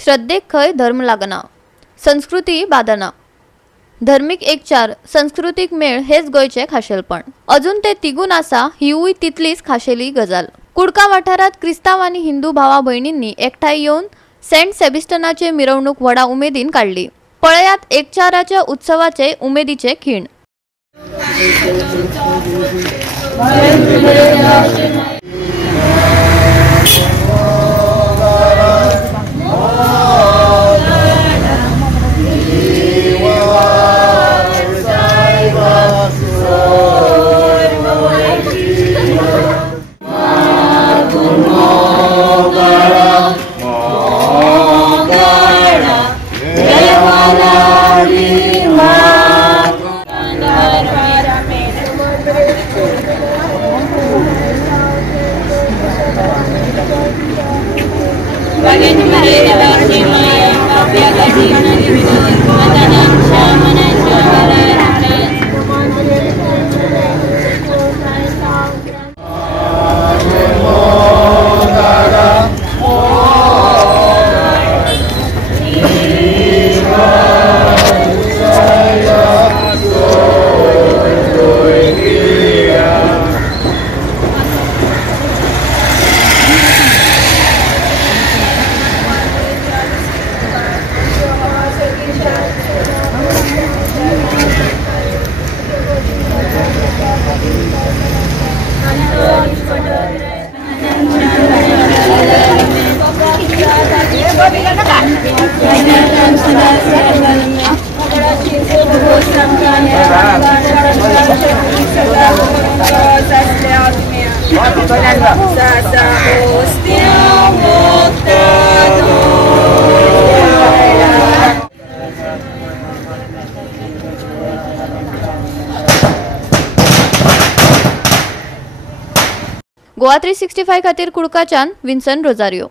श्रद्धेक खंय धर्म लागना, संस्कृती बादना। धर्मीक एकचार, सांस्कृतिक मेळ हेच गोयचे खाशेलपण। अजून ते तिगून आसा हिवूय तितलीच खाशेली गजाल। कुडका वाठारात क्रिस्ताव आनी हिंदू भावा भयणींनी एकठांय येवन सेंट सेबिस्टनाचे मिरवणूक व्हडा उमेदीन काढली। पळयात एकचाराच्या उत्सवाचे उमेदीचे खीण। गोवा 365 खातीर कुडकाच्यान विन्सन रोजारियो।